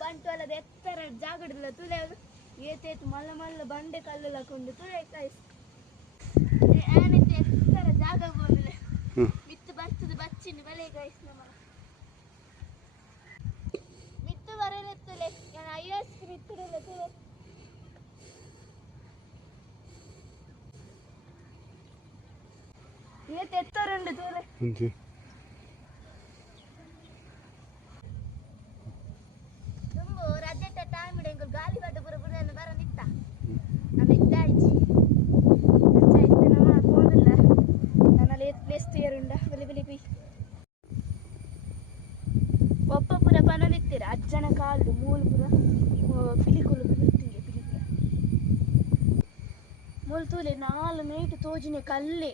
ಬಂಟುವಲ್ಲದ ಎತ್ತರ ಜಾಗಡಿಲ್ಲ ತುಲೆ ಏತೇತು ಮಲ್ಲ ಮಲ್ಲ ಬಂಡೆ ಕಲ್ಲು ಹಾಕೊಂಡು ತುಳೆ ಕಾಯಿಸ್ ಆನಂತ ಎತ್ತರ ಜಾಗ ಬಂದಿಲ್ಲ ಮಿತ್ತು ಬರ್ತದೆ ಬಚ್ಚಿನ ಬಲೆ ಕಾಯಿಸ್ ನಮ್ಮ ಮಿತ್ತು ಬರಲೆತ್ತಲೆ ನಾನು ಐವತ್ತು ಮಿತ್ತುಡಲ್ಲ ತುಳೆ ಏತ ಎತ್ತರ ಉಂಡು ತುಳೆ ಗಾಳಿ ಬಡ್ಡ ಪುರ ಪುರ ಬರ ನಿತ್ತ ನಾನು ಇದ್ದಾಯ್ತು ನಮ್ಮ ಹೋಗಿಲ್ಲ ನನ್ನಲ್ಲಿ ಪ್ಲೇಸ್ ತೇರುಂಡ ಬಲಿ ಬಲಿ ಪಿ ಒಪ್ಪ ಪುರ ಪನಲಿತ್ತೀರ ಅಜ್ಜನ ಕಾಲು ಮೂಲ ಪುರ ಪಿಲಿಕುಲು ಬಿಡುತ್ತಿಗೆ ಪಿಲಿಕುಲ ಮೂಲ್ತೂಲೆ 4 ಮೀಟರ್ ತೋಜಿನ ಕಲ್ಲೆ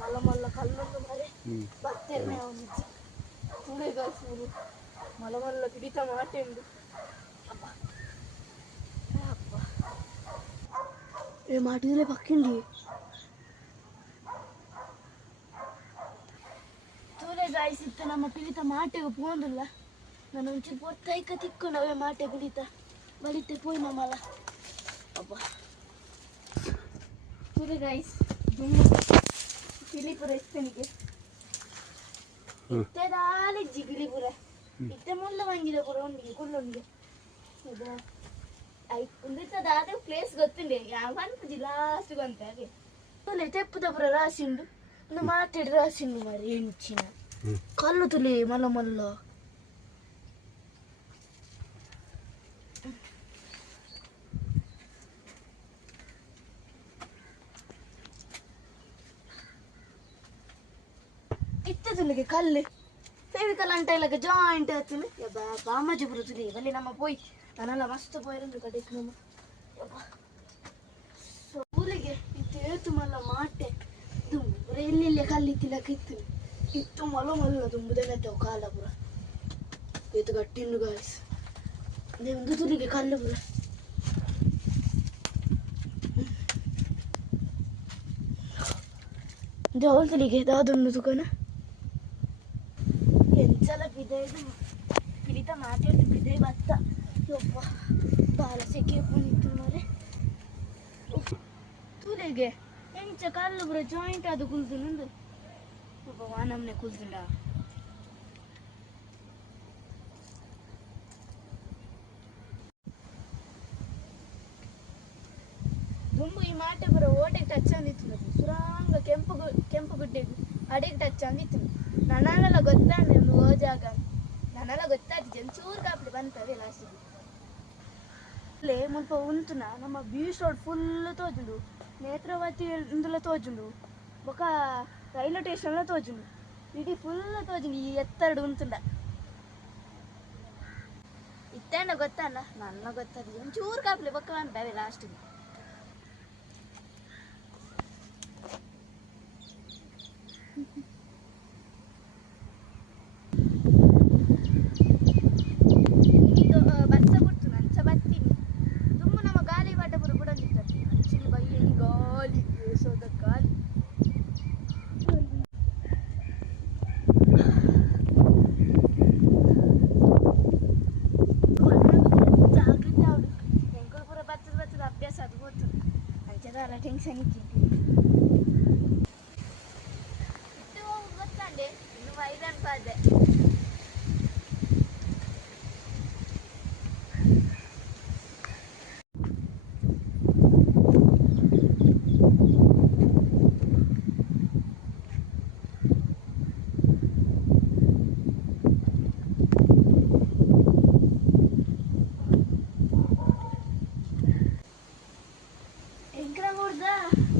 ಮಲ್ಲ ಮಲ್ಲ ಕಲ್ಲೊಂದು ಮರೆ ಬರ್ತೇನೆ ಮಲ್ಲ ಮಲ್ಲ ಪಿಡಿತ ಮಾಟೆ ಉಂಡು ಮಾಟಿದ್ರೆ ಪಕ್ಕಿಂಡಿ ತೂಲೆ ಗಾಯಿಸಿತ್ತು ನಮ್ಮ ಪಿಡಿತ ಮಾಟೆಗೆ ಪೋಂದಿಲ್ಲ ನಾನು ಒಂಚೂರು ಪೊತ್ತೈಕ ತಿಕ್ಕೊಂಡವೆ ಮಾಟೆ ಪಿಡಿತ ಬಲಿತೆ ಪೋಯ್ ನಮ್ಮಲ್ಲ ಅಪ್ಪ ತೂಲೆ ಗಾಯಿಸ್ ಗಿಳಿಪುರ ಇತ್ತನಿಗೆ ಇತ್ತದಾಲೆ ಗಿಳಿಪುರ ಇತ್ತ ಮುಲ್ಲ ಮಂಗಿದ ಪುರ ಒಂದಿಗೆ ಕುಳ್ಳೊಂದಿಗೆ ಒಂದಿತ್ತದಾದ ಪ್ಲೇಸ್ ಗೊತ್ತುಂಡೆ ಯಾವ ಅನ್ಪುಜಿ ಲಾಸ್ಟ್ ಬಂತೆ ಹಾಗೆ ತುಲೆ ತೆಪ್ಪುದ ಪುರ ರಾಸಿ ಉಂಡು ಒಂದು ಮಾತಾಡಿ ರಾಸಿ ಉಂಡು ಮಾರಿ ಹೆಂಚಿನ ಕಲ್ಲು ತುಲೆ ಮಲ್ಲ ಮಲ್ಲ ಇತ್ತದುಲಿಗೆ ಕಲ್ಲು ಫೇವಿಕಲ್ ಅಂತ ಇಲ್ಲಕ ಜಾಯಿಂಟ್ ಆಯ್ತು ಬಾಮಾಜಿ ಬರುತ್ತದೆ ಬಲ್ಲಿ ನಮ್ಮ ಪೋಯ್ ನಾನೆಲ್ಲ ಮಸ್ತ್ ಪೋಯ್ರಂದು ಕಡೆಗೆ ನಮ್ಮ ಊರಿಗೆ ಇತ್ತು ಏತು ಮಲ್ಲ ಮಾಟೆ ದುಂಬು ಎಲ್ಲೆಲ್ಲೇ ಕಲ್ಲಿತ್ತಿಲ್ಲಕ ಇತ್ತು ಇತ್ತು ಮಲ ಮಲ್ಲ ದುಂಬುದೆಲ್ಲತ್ತವು ಕಾಲ ಪುರ ಏತು ಗಟ್ಟಿಂದು ಗಾಯ್ಸ್ ಒಂದು ತುಲಿಗೆ ಕಲ್ಲು ಪುರ ಜವಲ್ ತುಲಿಗೆ ದಾದೊಂದು ತುಕನ ಎಂಚಲ ಬಿದೈದು ಪಿಡಿತ ಮಾತಾಡಿ ಬಿದೈ ಬತ್ತ ಒಬ್ಬ ಬಾಲ ಸೆಕೆ ಬಂದಿತ್ತು ಮಾರೆ ತುಲೆಗೆ ಎಂಚ ಕಲ್ಲು ಬರ ಜಾಯಿಂಟ್ ಅದು ಕುಲ್ತುಂಡು ಒಬ್ಬ ವಾನಮ್ನೆ ಕುಲ್ತುಂಡ ದುಂಬು ಈ ಮಾಟೆ ಬರ ಓಟೆಗೆ ಟಚ್ ಅಂದಿತ್ತು ಸುರಾಂಗ ಕೆಂಪು ಗುಡ್ಡೆಗೆ ಅಡೆಗೆ ಟಚ್ ಅಂದಿತ್ತು ನನ್ನೆಲ್ಲ ಗೊತ್ತಾಂಡೆ ಒಂದು ಓಜಾಗ ನನ್ನೆಲ್ಲ ಗೊತ್ತಾಯ್ತು ಜಂಚೂರು ಕಾಪಡಿ ಬಂತದೆ ಲಾಸ್ಟಿಗೆ ಅಲ್ಲೇ ಮುಲ್ಪ ಉಂತುನ ನಮ್ಮ ಬೀಚ್ ರೋಡ್ ಫುಲ್ ತೋಜುಂಡು ನೇತ್ರಾವತಿ ಇಂದುಲ ತೋಜುಂಡು ಬೊಕ ರೈಲ್ವೆ ಸ್ಟೇಷನ್ಲ ತೋಜುಂಡು ಇಡೀ ಫುಲ್ ತೋಜುಂಡು ಈ ಎತ್ತರಡು ಉಂತುಂಡ ಇತ್ತಂಡ ಗೊತ್ತಾಂಡ ನನ್ನ ಗೊತ್ತಾದ ಜಂಚೂರು ಕಾಪಡಿ ಬೊಕ್ಕ ಬಂತವೆ ಲಾಸ್ಟಿಗೆ ಟೆನ್ಷನ್ ಇತ್ತು ಗೊತ್ತಾಂಡೆ ಇನ್ನು ವೈರನ್ ಪಾದೆ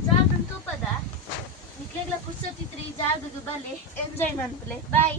ಜಾಗ ತೂಪದ ನಿಕ್ಲೆಗ್ಲ ಪುಸ್ತಕ ಜಾಗದು ಬಲೆ ಎಂಜಾಯ್ ಮಾಡ್ಲೆ ಬಾಯ್.